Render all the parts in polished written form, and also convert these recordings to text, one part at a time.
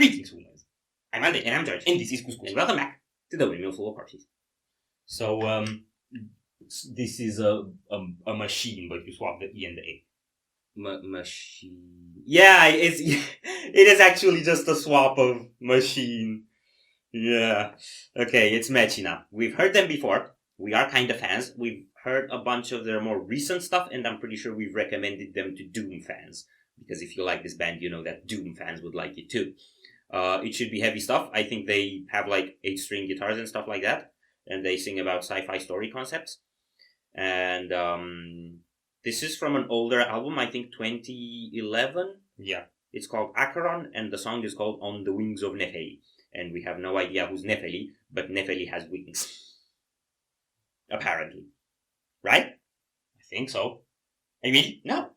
Greetings, Windmills. I'm Andy, and I'm George, and this is Couscous. Welcome back to the Windmill full of horses. So, this is a machine, but you swap the E and the A. Machine. Yeah, it is actually just a swap of machine. Yeah. Okay, it's Mechina. We've heard them before. We are kind of fans. We've heard a bunch of their more recent stuff, and I'm pretty sure we've recommended them to Doom fans. Because if you like this band, you know that Doom fans would like it too. It should be heavy stuff. I think they have like 8-string guitars and stuff like that. And they sing about sci-fi story concepts. And this is from an older album, I think 2011. Yeah. It's called Acheron, and the song is called On the Wings of Nefeli. And we have no idea who's Nefeli, but Nefeli has wings. Apparently. Right? I think so. I mean, no.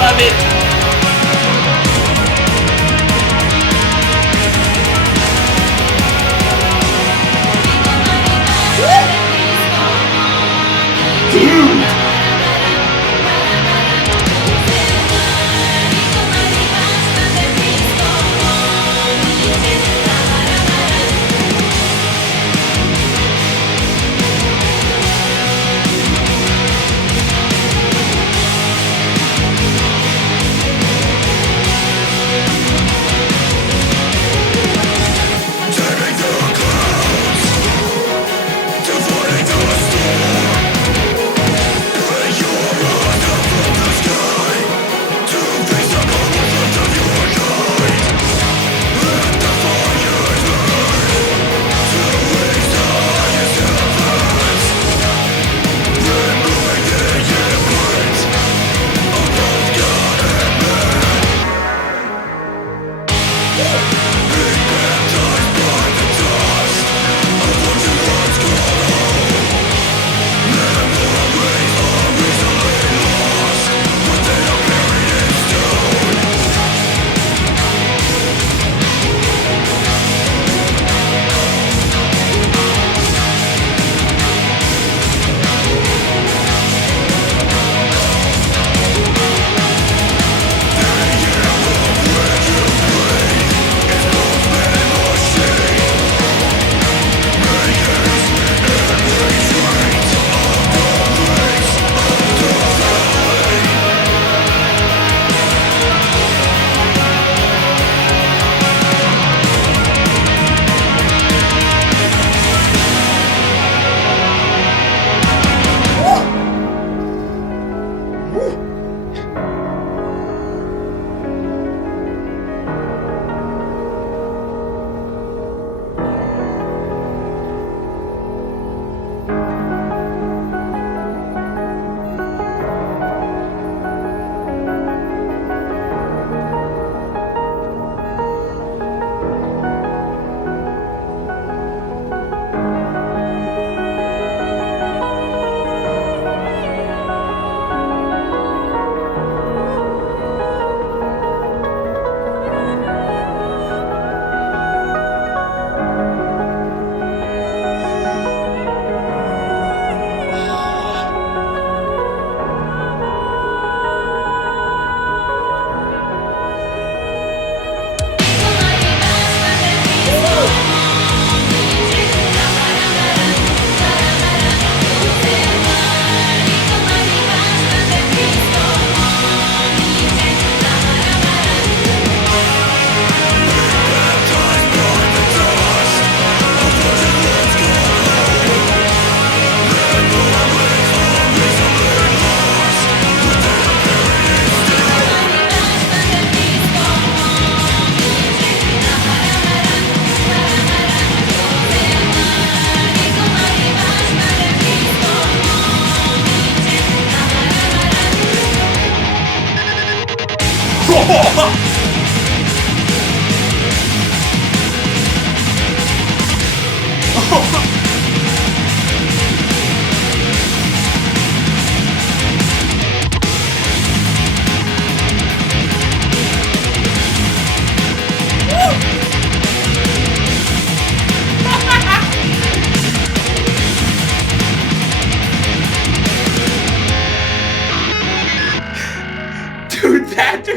Love it!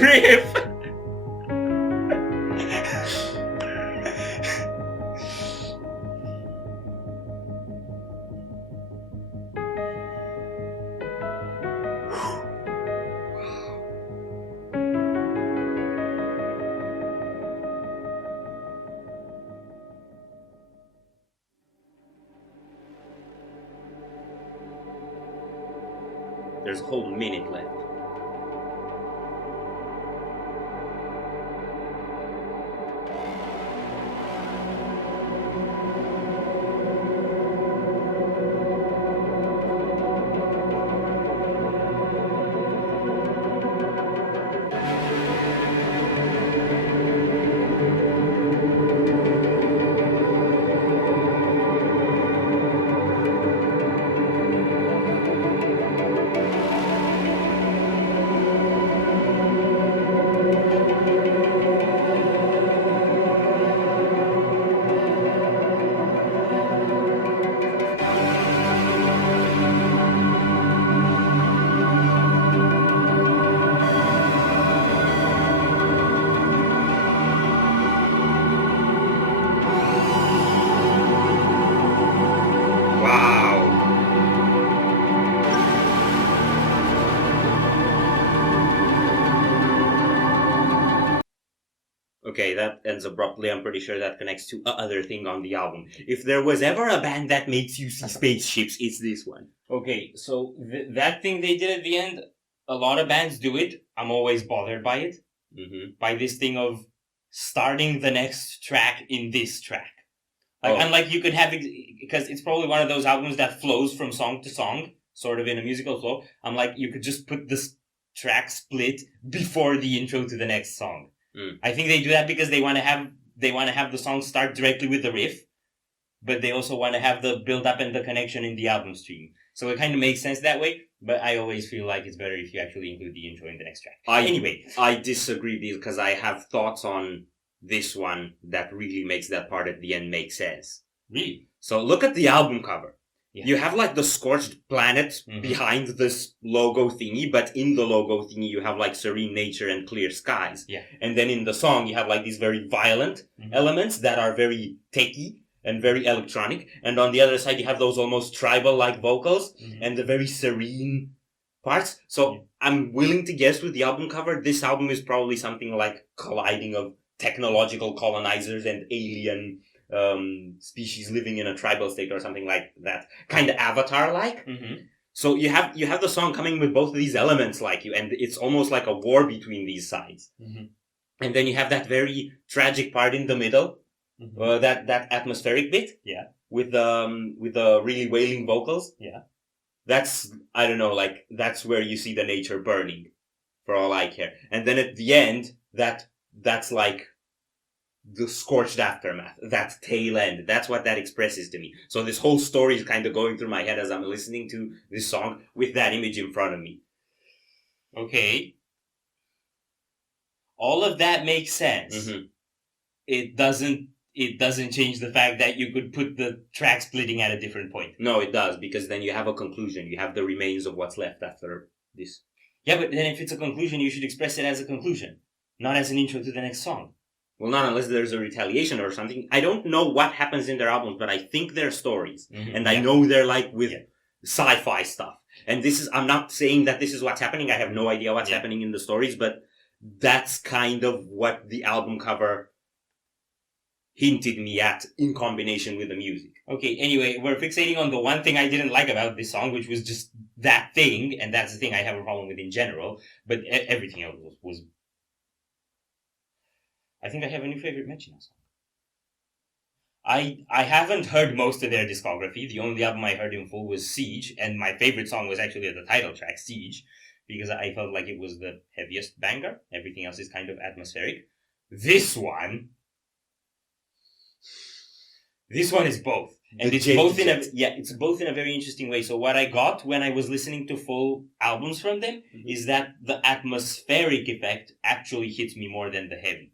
riff. There's a whole minute left. Okay, that ends abruptly. I'm pretty sure that connects to other thing on the album. If there was ever a band that makes you see spaceships, it's this one. Okay, so that thing they did at the end, a lot of bands do it. I'm always bothered by it. Mm-hmm. By this thing of starting the next track in this track. Like, unlike you could have, because it's probably one of those albums that flows from song to song, sort of in a musical flow. I'm like, you could just put this track split before the intro to the next song. I think they do that because they want to have the song start directly with the riff, but they also want to have the build up and the connection in the album stream. So it kind of makes sense that way, but I always feel like it's better if you actually include the intro in the next track. Anyway, I disagree because I have thoughts on this one that really makes that part at the end make sense. Really? So look at the album cover. Yeah. You have like the scorched planet behind this logo thingy, but in the logo thingy you have like serene nature and clear skies. Yeah. And then in the song you have like these very violent elements that are very techy and very electronic. And on the other side you have those almost tribal-like vocals and the very serene parts. So I'm willing to guess with the album cover, this album is probably something like colliding of technological colonizers and alien species living in a tribal state or something like that, kind of Avatar-like. So you have the song coming with both of these elements like you, and it's almost like a war between these sides. And then you have that very tragic part in the middle, that atmospheric bit, with the really wailing vocals. That's, I don't know, like that's where you see the nature burning, for all I care. And then at the end, that's like the scorched aftermath, that tail end. That's what that expresses to me. So this whole story is kind of going through my head as I'm listening to this song with that image in front of me. Okay. All of that makes sense. It doesn't change the fact that you could put the track splitting at a different point. No, it does, because then you have a conclusion. You have the remains of what's left after this. Yeah, but then if it's a conclusion, you should express it as a conclusion, not as an intro to the next song. Well, not unless there's a retaliation or something. I don't know what happens in their albums, but I think they're stories. And I know they're like with sci-fi stuff. And I'm not saying that this is what's happening. I have no idea what's happening in the stories, but that's kind of what the album cover hinted me at in combination with the music. Okay, anyway, we're fixating on the one thing I didn't like about this song, which was just that thing, and that's the thing I have a problem with in general, but everything else was I think I have a new favorite Mechina song. I haven't heard most of their discography. The only album I heard in full was Siege, and my favorite song was actually the title track, Siege, because I felt like it was the heaviest banger. Everything else is kind of atmospheric. This one is both. And it's both in a very interesting way. So what I got when I was listening to full albums from them is that the atmospheric effect actually hits me more than the heavy.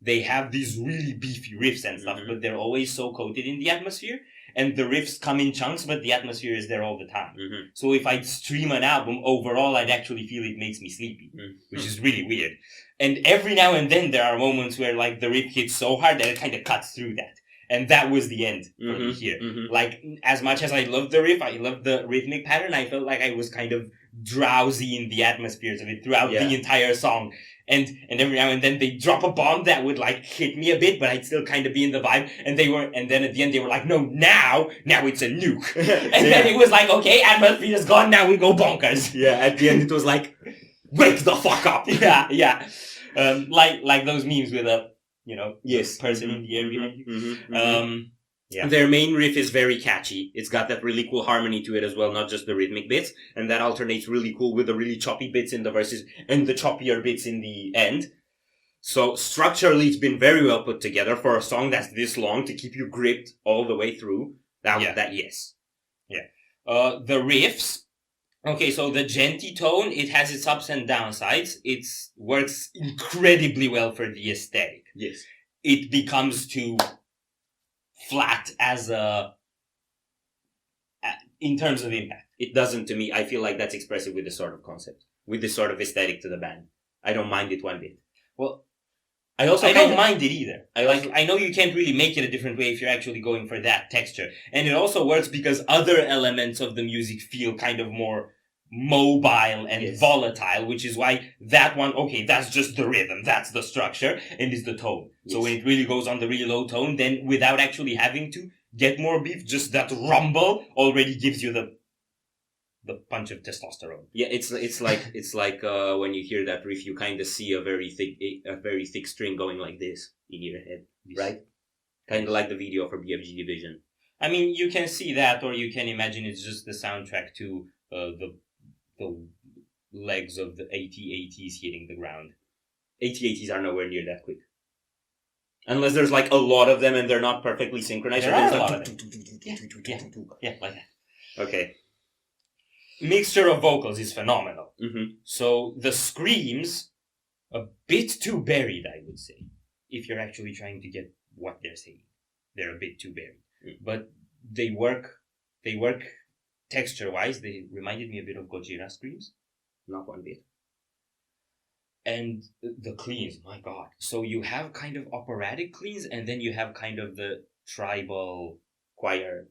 They have these really beefy riffs and stuff, but they're always so coated in the atmosphere. and the riffs come in chunks, but the atmosphere is there all the time. Mm-hmm. So if I stream an album, overall, I'd actually feel it makes me sleepy, which is really weird. And every now and then there are moments where like the riff hits so hard that it kind of cuts through that. And that was the end for me here. Like, as much as I loved the riff, I loved the rhythmic pattern, I felt like I was kind of drowsy in the atmospheres of it throughout the entire song. And every now and then they drop a bomb that would like hit me a bit, but I'd still kind of be in the vibe. And then at the end they were like, no, now it's a nuke. And then it was like, okay, atmosphere is gone, now we go bonkers. Yeah, at the end it was like, wake the fuck up. Yeah. Like those memes with a, person in the air behind you. Their main riff is very catchy. It's got that really cool harmony to it as well, not just the rhythmic bits. And that alternates really cool with the really choppy bits in the verses and the choppier bits in the end. So structurally, it's been very well put together for a song that's this long to keep you gripped all the way through. Yes. Yeah. The riffs. Okay, so the djenty tone, it has its ups and downsides. It works incredibly well for the aesthetic. Yes. It becomes too flat in terms of impact. It doesn't to me. I feel like that's expressive with this sort of concept, with this sort of aesthetic to the band. I don't mind it one bit. Well, I don't mind it either. I know you can't really make it a different way if you're actually going for that texture. And it also works because other elements of the music feel kind of more mobile and volatile, which is why that one, okay, that's just the rhythm, that's the structure, and is the tone. Yes. So when it really goes on the really low tone, then without actually having to get more beef, just that rumble already gives you the punch of testosterone. Yeah, it's like when you hear that riff, you kind of see a very thick string going like this in your head, right? Kind of like the video for BFG Division. I mean, you can see that, or you can imagine it's just the soundtrack to the legs of the AT-ATs hitting the ground. AT-ATs are nowhere near that quick. Unless there's like a lot of them and they're not perfectly synchronized. There are a lot of them. Yeah, like that. Okay. Mixture of vocals is phenomenal. So the screams, a bit too buried, I would say. If you're actually trying to get what they're saying. They're a bit too buried. But they work texture-wise. They reminded me a bit of Gojira screams. Not one bit. And the cleans, my God. So you have kind of operatic cleans, and then you have kind of the tribal choir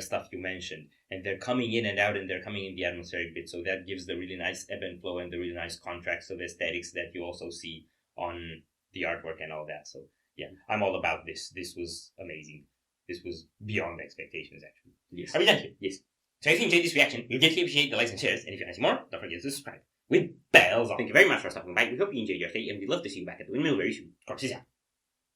stuff you mentioned. And they're coming in and out, and they're coming in the atmospheric bit. So that gives the really nice ebb and flow and the really nice contrast of aesthetics that you also see on the artwork and all that. So yeah, I'm all about this. This was amazing. This was beyond expectations, actually. Yes. Are we done here? Yes. So if you enjoyed this reaction, we'll greatly appreciate the likes and shares. And if you want to see more, don't forget to subscribe with bells on. Thank you very much for stopping by. We hope you enjoyed your stay, and we'd love to see you back at the Windmill very soon. Corpses out.